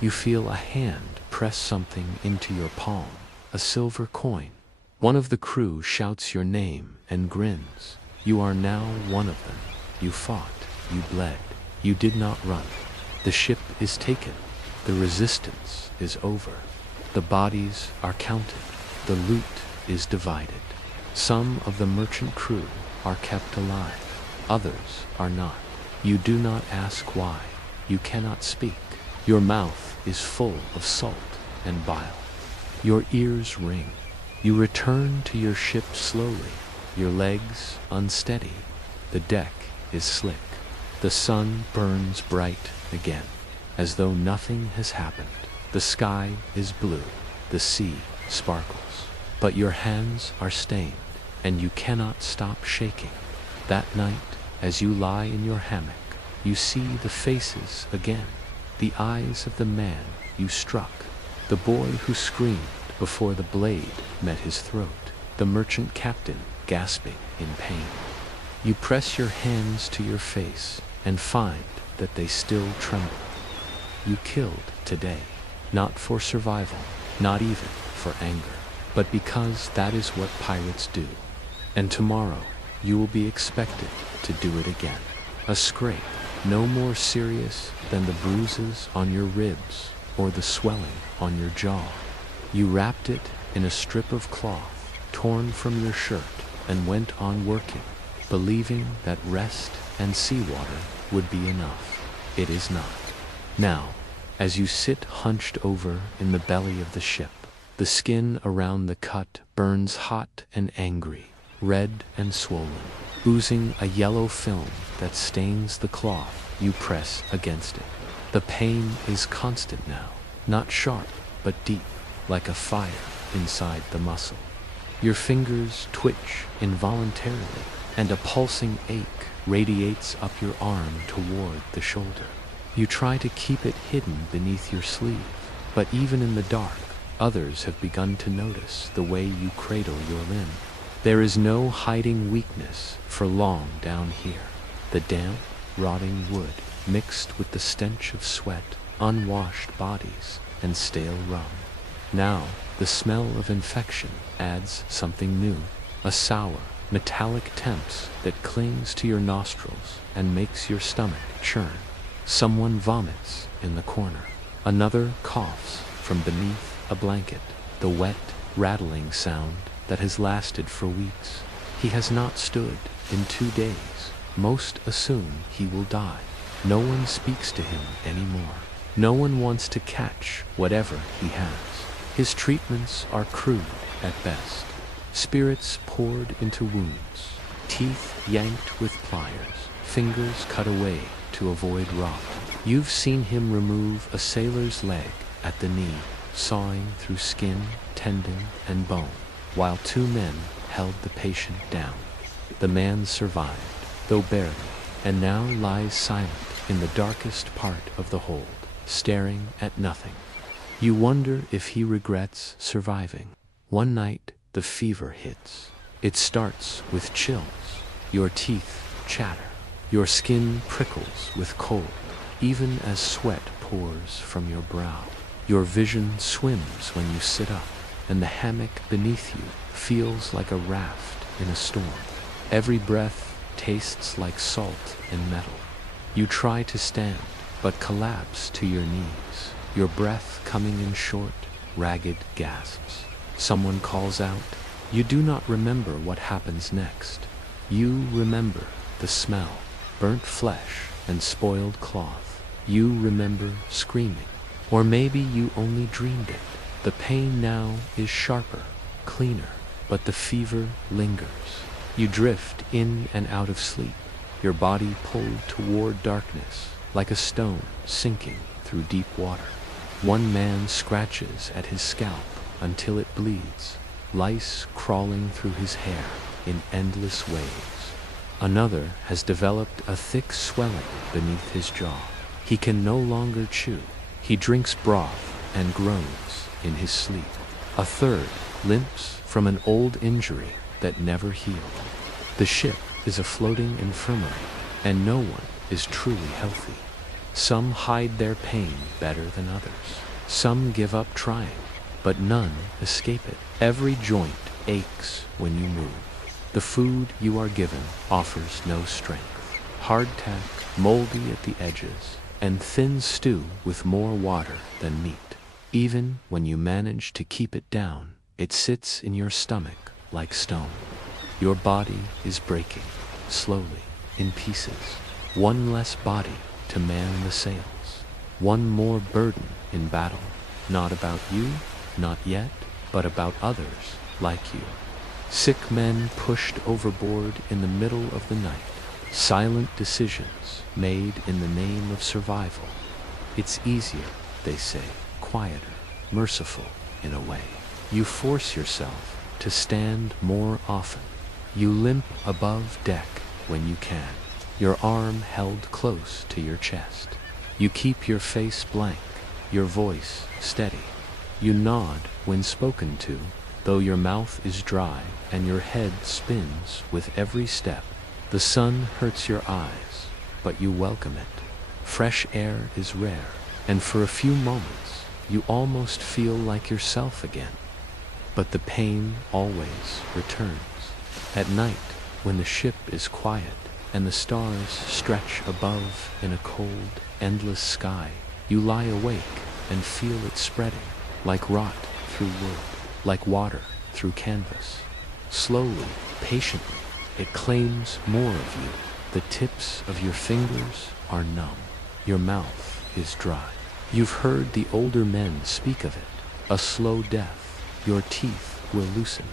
You feel a hand press something into your palm, a silver coin. One of the crew shouts your name and grins. You are now one of them. You fought, you bled, you did not run. The ship is taken, the resistance is over. The bodies are counted, the loot is divided. Some of the merchant crew are kept alive, others are not. You do not ask why, you cannot speak. Your mouth is full of salt and bile. Your ears ring. You return to your ship slowly, your legs unsteady. The deck is slick. The sun burns bright again, as though nothing has happened. The sky is blue, the sea sparkles, but your hands are stained, and you cannot stop shaking. That night, as you lie in your hammock, you see the faces again, the eyes of the man you struck, the boy who screamed before the blade met his throat, the merchant captain gasping in pain. You press your hands to your face and find that they still tremble. You killed today, not for survival, not even for anger, but because that is what pirates do. And tomorrow, you will be expected to do it again. A scrape, no more serious than the bruises on your ribs or the swelling on your jaw. You wrapped it in a strip of cloth torn from your shirt and went on working, believing that rest and seawater would be enough. It is not. Now, as you sit hunched over in the belly of the ship, the skin around the cut burns hot and angry, red and swollen, oozing a yellow film that stains the cloth you press against it. The pain is constant now, not sharp, but deep, like a fire inside the muscle. Your fingers twitch involuntarily, and a pulsing ache radiates up your arm toward the shoulder. You try to keep it hidden beneath your sleeve, but even in the dark, others have begun to notice the way you cradle your limb. There is no hiding weakness for long down here. The damp, rotting wood, mixed with the stench of sweat, unwashed bodies, and stale rum. Now, the smell of infection adds something new, a sour, metallic temps that clings to your nostrils and makes your stomach churn. Someone vomits in the corner. Another coughs from beneath a blanket, the wet, rattling sound that has lasted for weeks. He has not stood in 2 days. Most assume he will die. No one speaks to him anymore. No one wants to catch whatever he has. His treatments are crude at best. Spirits poured into wounds, teeth yanked with pliers, fingers cut away to avoid rot. You've seen him remove a sailor's leg at the knee, sawing through skin, tendon, and bone, while 2 men held the patient down. The man survived, though barely, and now lies silent in the darkest part of the hold, staring at nothing. You wonder if he regrets surviving. One night, the fever hits. It starts with chills. Your teeth chatter. Your skin prickles with cold, even as sweat pours from your brow. Your vision swims when you sit up, and the hammock beneath you feels like a raft in a storm. Every breath tastes like salt and metal. You try to stand, but collapse to your knees, your breath coming in short, ragged gasps. Someone calls out. You do not remember what happens next. You remember the smell, burnt flesh and spoiled cloth. You remember screaming. Or maybe you only dreamed it. The pain now is sharper, cleaner, but the fever lingers. You drift in and out of sleep, your body pulled toward darkness, like a stone sinking through deep water. One man scratches at his scalp until it bleeds, lice crawling through his hair in endless waves. Another has developed a thick swelling beneath his jaw. He can no longer chew. He drinks broth and groans in his sleep. A third limps from an old injury that never healed. The ship is a floating infirmary, and no one is truly healthy. Some hide their pain better than others. Some give up trying, but none escape it. Every joint aches when you move. The food you are given offers no strength. hardtack, moldy at the edges, and thin stew with more water than meat. Even when you manage to keep it down, it sits in your stomach like stone. Your body is breaking, slowly, in pieces. One less body to man the sails. One more burden in battle. Not about you, not yet, but about others like you. Sick men pushed overboard in the middle of the night. Silent decisions made in the name of survival. It's easier, they say, quieter, merciful in a way. You force yourself to stand more often. You limp above deck when you can, your arm held close to your chest. You keep your face blank, your voice steady. You nod when spoken to, though your mouth is dry and your head spins with every step. The sun hurts your eyes, but you welcome it. Fresh air is rare, and for a few moments you almost feel like yourself again. But the pain always returns. At night, when the ship is quiet and the stars stretch above in a cold, endless sky, you lie awake and feel it spreading, like rot through wood, like water through canvas. Slowly, patiently, it claims more of you. The tips of your fingers are numb. Your mouth is dry. You've heard the older men speak of it, a slow death. Your teeth will loosen.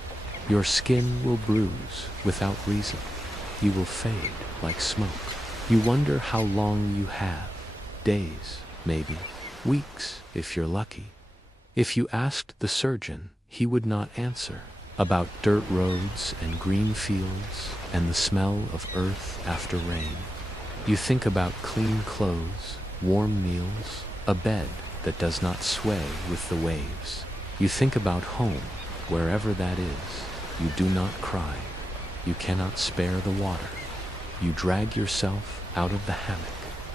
Your skin will bruise without reason. You will fade like smoke. You wonder how long you have. Days, maybe. Weeks, if you're lucky. If you asked the surgeon, he would not answer. About dirt roads and green fields and the smell of earth after rain. You think about clean clothes, warm meals, a bed that does not sway with the waves. You think about home, wherever that is. You do not cry. You cannot spare the water. You drag yourself out of the hammock.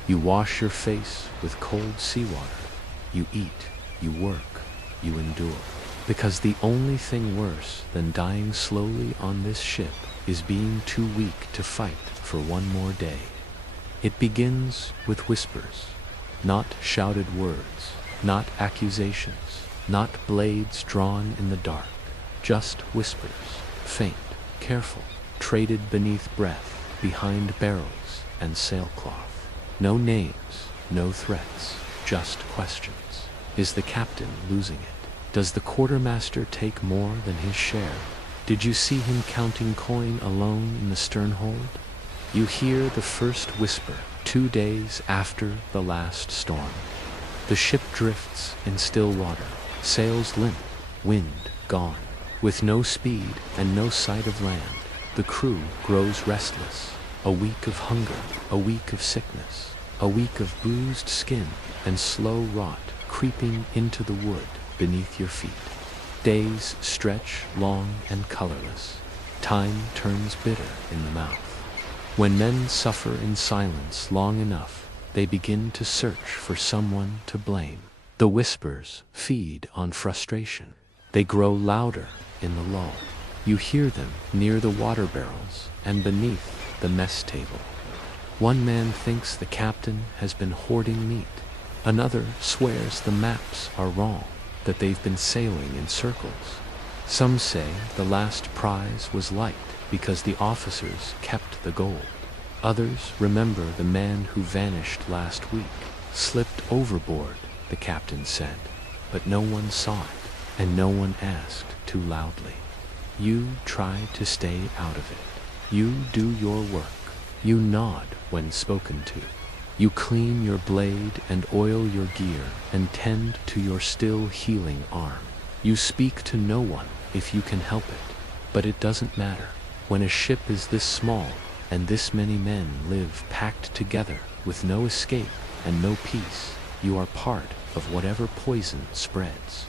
You wash your face with cold seawater. You eat, you work, you endure. Because the only thing worse than dying slowly on this ship is being too weak to fight for one more day. It begins with whispers, not shouted words, not accusations, not blades drawn in the dark, just whispers, faint, careful, traded beneath breath, behind barrels and sailcloth. No names, no threats, just questions. Is the captain losing it? Does the quartermaster take more than his share? Did you see him counting coin alone in the sternhold? You hear the first whisper 2 days after the last storm. The ship drifts in still water, sails limp, wind gone. With no speed and no sight of land, the crew grows restless. A week of hunger, a week of sickness, a week of bruised skin and slow rot creeping into the wood beneath your feet. Days stretch long and colorless. Time turns bitter in the mouth. When men suffer in silence long enough, they begin to search for someone to blame. The whispers feed on frustration. They grow louder in the lull. You hear them near the water barrels and beneath the mess table. One man thinks the captain has been hoarding meat. Another swears the maps are wrong, that they've been sailing in circles. Some say the last prize was light because the officers kept the gold. Others remember the man who vanished last week, slipped overboard, the captain said, but no one saw it, and no one asked too loudly. You try to stay out of it. You do your work. You nod when spoken to. You clean your blade and oil your gear and tend to your still healing arm. You speak to no one if you can help it, but it doesn't matter. When a ship is this small and this many men live packed together with no escape and no peace, you are part of whatever poison spreads.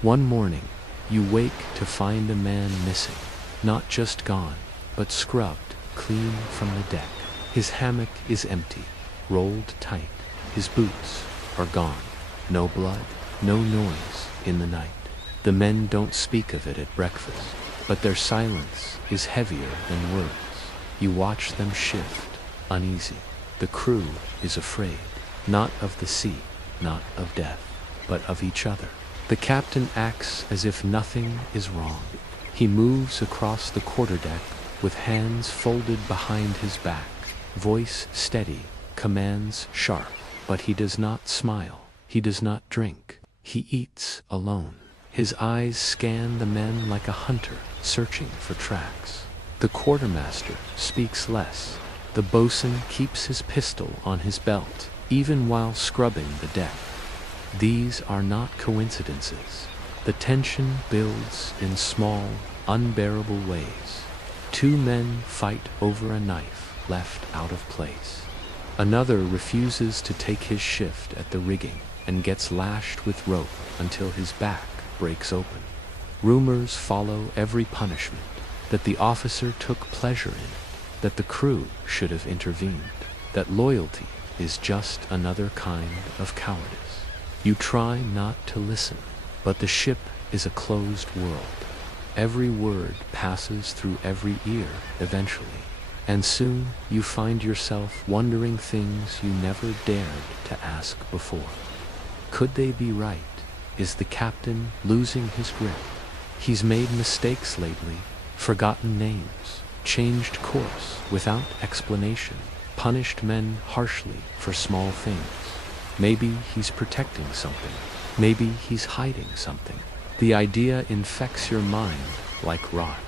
One morning, you wake to find a man missing, not just gone, but scrubbed clean from the deck. His hammock is empty, rolled tight. His boots are gone. No blood, no noise in the night. The men don't speak of it at breakfast, but their silence is heavier than words. You watch them shift, uneasy. The crew is afraid, not of the sea, not of death, but of each other. The captain acts as if nothing is wrong. He moves across the quarterdeck with hands folded behind his back, voice steady, commands sharp, but he does not smile, he does not drink, he eats alone. His eyes scan the men like a hunter searching for tracks. The quartermaster speaks less. The boatswain keeps his pistol on his belt, even while scrubbing the deck. These are not coincidences. The tension builds in small, unbearable ways. Two men fight over a knife left out of place. Another refuses to take his shift at the rigging and gets lashed with rope until his back breaks open. Rumors follow every punishment, that the officer took pleasure in it, that the crew should have intervened, that loyalty is just another kind of cowardice. You try not to listen, but the ship is a closed world. Every word passes through every ear eventually, and soon you find yourself wondering things you never dared to ask before. Could they be right? Is the captain losing his grip? He's made mistakes lately, forgotten names, changed course without explanation, punished men harshly for small things. Maybe he's protecting something. Maybe he's hiding something. The idea infects your mind like rot.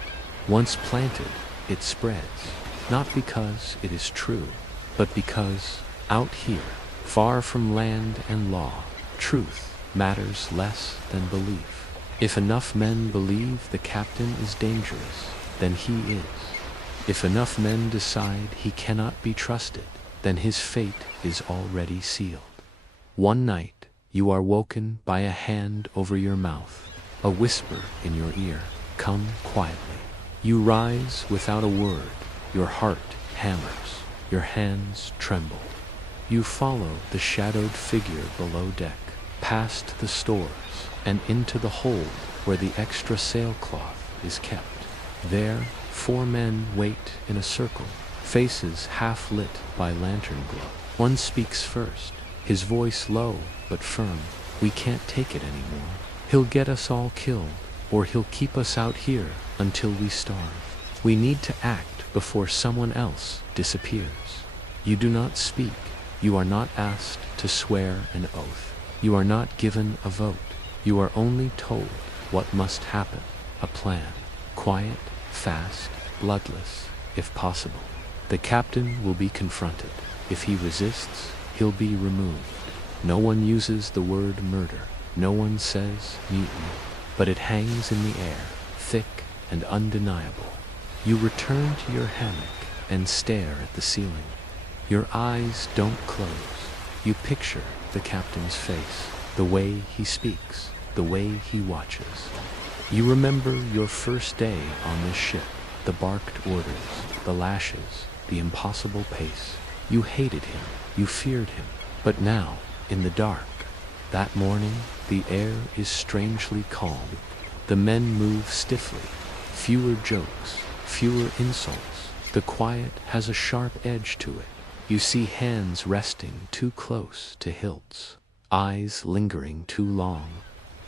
Once planted, it spreads, not because it is true, but because out here, far from land and law, truth matters less than belief. If enough men believe the captain is dangerous, then he is. If enough men decide he cannot be trusted, then his fate is already sealed. One night, you are woken by a hand over your mouth, a whisper in your ear, "Come quietly." You rise without a word, your heart hammers, your hands tremble. You follow the shadowed figure below deck, past the stores, and into the hold where the extra sailcloth is kept. There, 4 men wait in a circle, faces half lit by lantern glow. One speaks first, his voice low but firm. "We can't take it anymore. He'll get us all killed, or he'll keep us out here until we starve. We need to act before someone else disappears." You do not speak. You are not asked to swear an oath. You are not given a vote. You are only told what must happen. A plan. Quiet, fast, bloodless, if possible. The captain will be confronted. If he resists, he'll be removed. No one uses the word murder. No one says mutiny. But it hangs in the air, thick and undeniable. You return to your hammock and stare at the ceiling. Your eyes don't close. You picture the captain's face, the way he speaks, the way he watches. You remember your first day on this ship, the barked orders, the lashes, the impossible pace. You hated him, you feared him, but now, in the dark, that morning, the air is strangely calm. The men move stiffly, fewer jokes, fewer insults. The quiet has a sharp edge to it. You see hands resting too close to hilts, eyes lingering too long.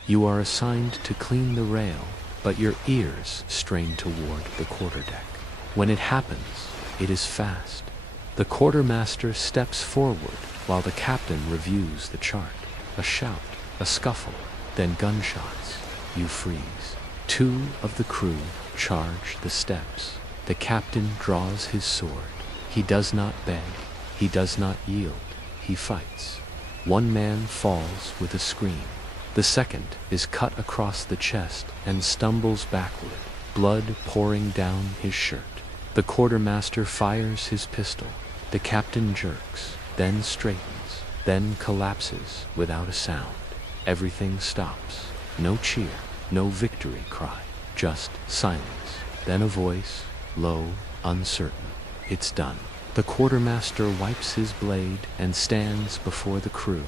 You are assigned to clean the rail, but your ears strain toward the quarterdeck. When it happens, it is fast. The quartermaster steps forward while the captain reviews the chart. A shout, a scuffle, then gunshots. You freeze. 2 of the crew charge the steps. The captain draws his sword. He does not beg. He does not yield. He fights. 1 man falls with a scream. The second is cut across the chest and stumbles backward, blood pouring down his shirt. The quartermaster fires his pistol. The captain jerks, then straightens, then collapses without a sound. Everything stops. No cheer, no victory cry, just silence. Then a voice, low, uncertain. "It's done." The quartermaster wipes his blade and stands before the crew.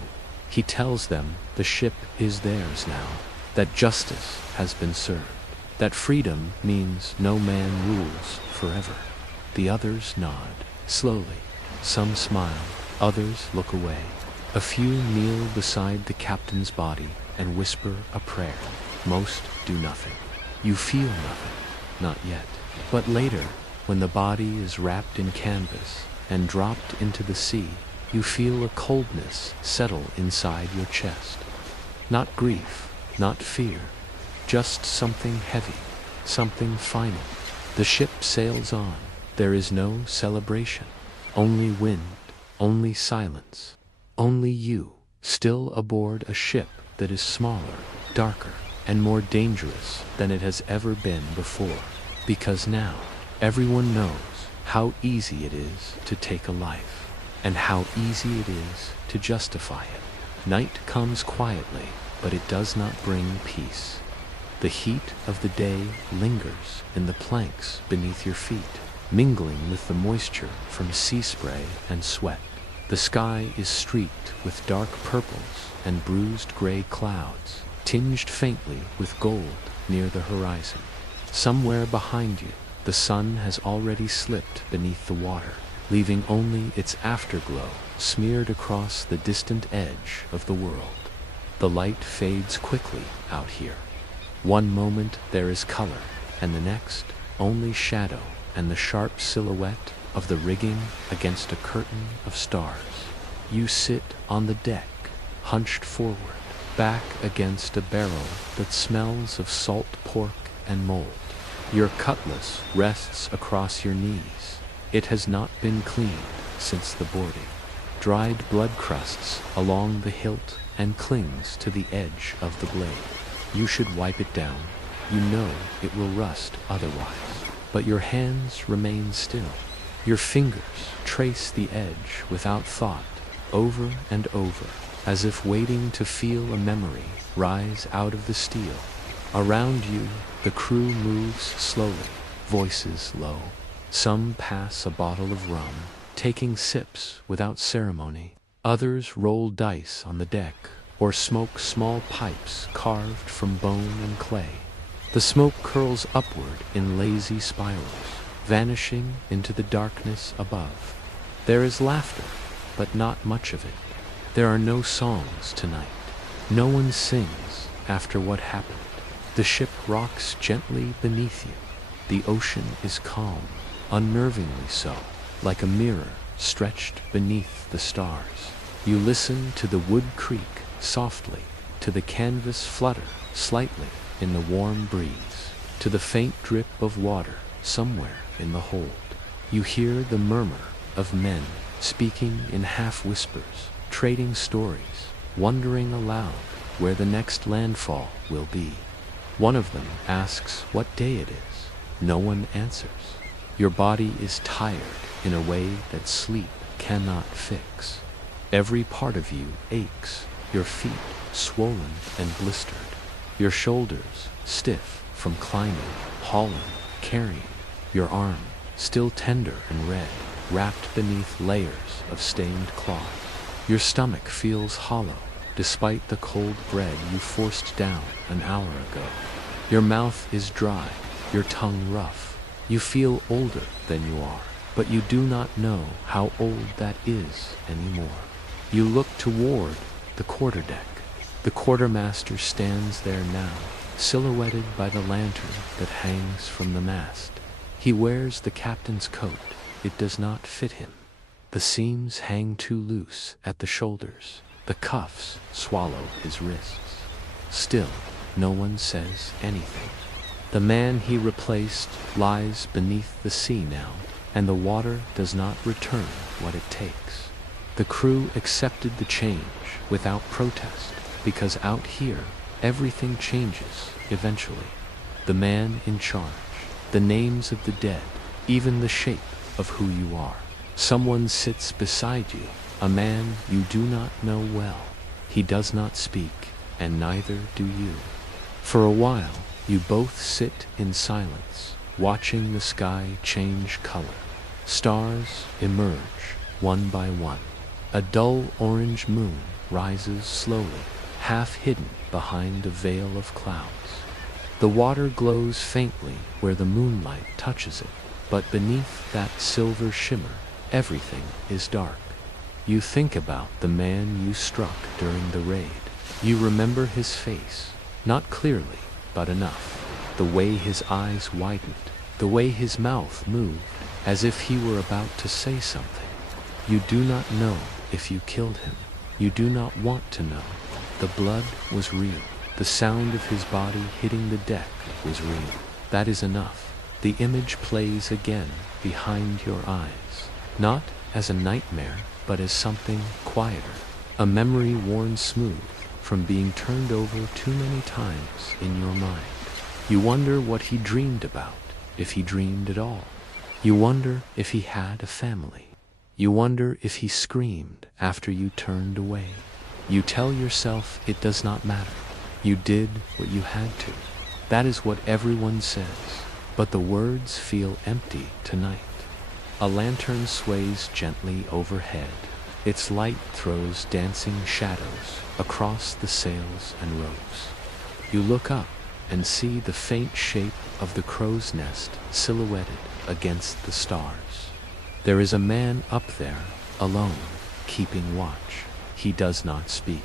He tells them the ship is theirs now, that justice has been served, that freedom means no man rules forever. The others nod, slowly, Some smile, others look away. A few kneel beside the captain's body and whisper a prayer. Most do nothing. You feel nothing, not yet. But later, when the body is wrapped in canvas and dropped into the sea, you feel a coldness settle inside your chest. Not grief, not fear, just something heavy, something final. The ship sails on. There is no celebration. Only wind, only silence. Only you, still aboard a ship that is smaller, darker, and more dangerous than it has ever been before. Because now, everyone knows how easy it is to take a life, and how easy it is to justify it. Night comes quietly, but it does not bring peace. The heat of the day lingers in the planks beneath your feet, mingling with the moisture from sea spray and sweat. The sky is streaked with dark purples and bruised gray clouds, tinged faintly with gold near the horizon. Somewhere behind you, the sun has already slipped beneath the water, leaving only its afterglow smeared across the distant edge of the world. The light fades quickly out here. One moment there is color, and the next only shadow and the sharp silhouette of the rigging against a curtain of stars. You sit on the deck, hunched forward, back against a barrel that smells of salt pork and mold. Your cutlass rests across your knees. It has not been cleaned since the boarding. Dried blood crusts along the hilt and clings to the edge of the blade. You should wipe it down. You know it will rust otherwise. But your hands remain still. Your fingers trace the edge without thought, over and over, as if waiting to feel a memory rise out of the steel. Around you, the crew moves slowly, voices low. Some pass a bottle of rum, taking sips without ceremony. Others roll dice on the deck, or smoke small pipes carved from bone and clay. The smoke curls upward in lazy spirals, vanishing into the darkness above. There is laughter, but not much of it. There are no songs tonight. No one sings after what happened. The ship rocks gently beneath you. The ocean is calm, unnervingly so, like a mirror stretched beneath the stars. You listen to the wood creak softly, to the canvas flutter slightly in the warm breeze, to the faint drip of water somewhere in the hold. You hear the murmur of men speaking in half whispers, trading stories, wondering aloud where the next landfall will be. One of them asks what day it is. No one answers. Your body is tired in a way that sleep cannot fix. Every part of you aches, your feet swollen and blistered, your shoulders stiff from climbing, hauling, carrying, your arm still tender and red, wrapped beneath layers of stained cloth. Your stomach feels hollow, despite the cold bread you forced down an hour ago. Your mouth is dry, your tongue rough. You feel older than you are, but you do not know how old that is anymore. You look toward the quarterdeck. The quartermaster stands there now, silhouetted by the lantern that hangs from the mast. He wears the captain's coat. It does not fit him. The seams hang too loose at the shoulders. The cuffs swallow his wrists. Still, no one says anything. The man he replaced lies beneath the sea now, and the water does not return what it takes. The crew accepted the change without protest, because out here, everything changes eventually. The man in charge, the names of the dead, even the shape of who you are. Someone sits beside you, a man you do not know well. He does not speak, and neither do you. For a while, you both sit in silence, watching the sky change color. Stars emerge, one by one. A dull orange moon rises slowly, half hidden behind a veil of clouds. The water glows faintly where the moonlight touches it, but beneath that silver shimmer, everything is dark. You think about the man you struck during the raid. You remember his face, not clearly, but enough. The way his eyes widened, the way his mouth moved, as if he were about to say something. You do not know if you killed him. You do not want to know. The blood was real. The sound of his body hitting the deck was real. That is enough. The image plays again behind your eyes, not as a nightmare, but as something quieter, a memory worn smooth from being turned over too many times in your mind. You wonder what he dreamed about, if he dreamed at all. You wonder if he had a family. You wonder if he screamed after you turned away. You tell yourself it does not matter. You did what you had to. That is what everyone says, but the words feel empty tonight. A lantern sways gently overhead. Its light throws dancing shadows across the sails and ropes. You look up and see the faint shape of the crow's nest silhouetted against the stars. There is a man up there, alone, keeping watch. He does not speak.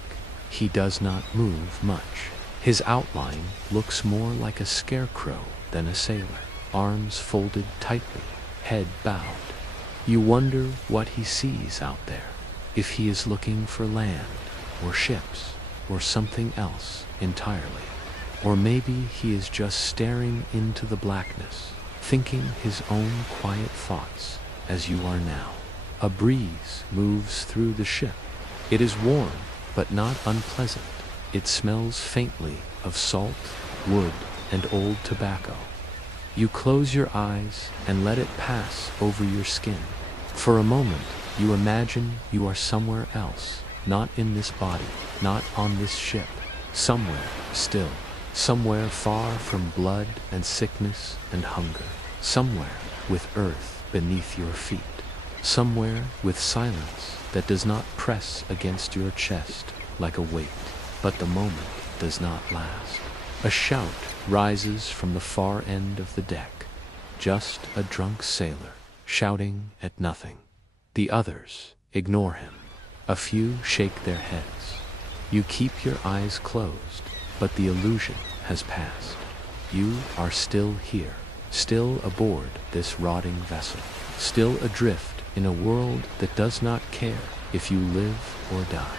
He does not move much. His outline looks more like a scarecrow than a sailor, arms folded tightly, head bowed. You wonder what he sees out there, if he is looking for land, or ships, or something else entirely. Or maybe he is just staring into the blackness, thinking his own quiet thoughts, as you are now. A breeze moves through the ship. It is warm, but not unpleasant. It smells faintly of salt, wood, and old tobacco. You close your eyes and let it pass over your skin. For a moment, you imagine you are somewhere else, not in this body, not on this ship, somewhere still, somewhere far from blood and sickness and hunger, somewhere with earth beneath your feet, somewhere with silence that does not press against your chest like a weight, but the moment does not last. A shout rises from the far end of the deck, just a drunk sailor shouting at nothing. The others ignore him. A few shake their heads. You keep your eyes closed, but the illusion has passed. You are still here, still aboard this rotting vessel, still adrift in a world that does not care if you live or die.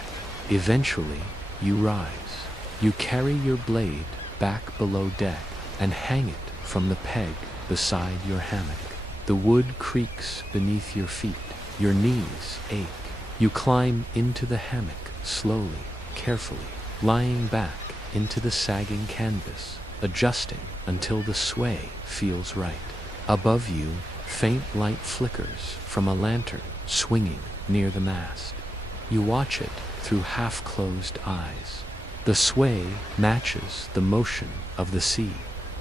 Eventually, you rise. You carry your blade back below deck and hang it from the peg beside your hammock. The wood creaks beneath your feet. Your knees ache. You climb into the hammock slowly, carefully, lying back into the sagging canvas, adjusting until the sway feels right. Above you, faint light flickers from a lantern swinging near the mast. You watch it through half-closed eyes. The sway matches the motion of the sea.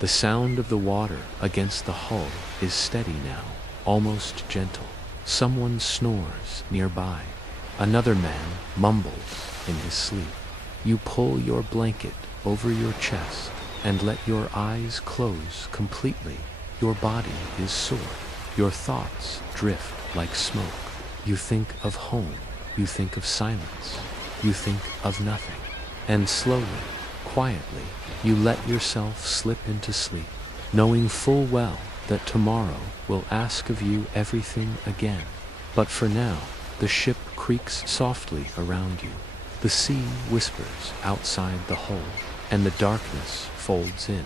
The sound of the water against the hull is steady now, almost gentle. Someone snores nearby. Another man mumbles in his sleep. You pull your blanket over your chest and let your eyes close completely. Your body is sore. Your thoughts drift like smoke. You think of home. You think of silence. You think of nothing. And slowly, quietly, you let yourself slip into sleep, knowing full well that tomorrow will ask of you everything again. But for now, the ship creaks softly around you. The sea whispers outside the hull, and the darkness folds in.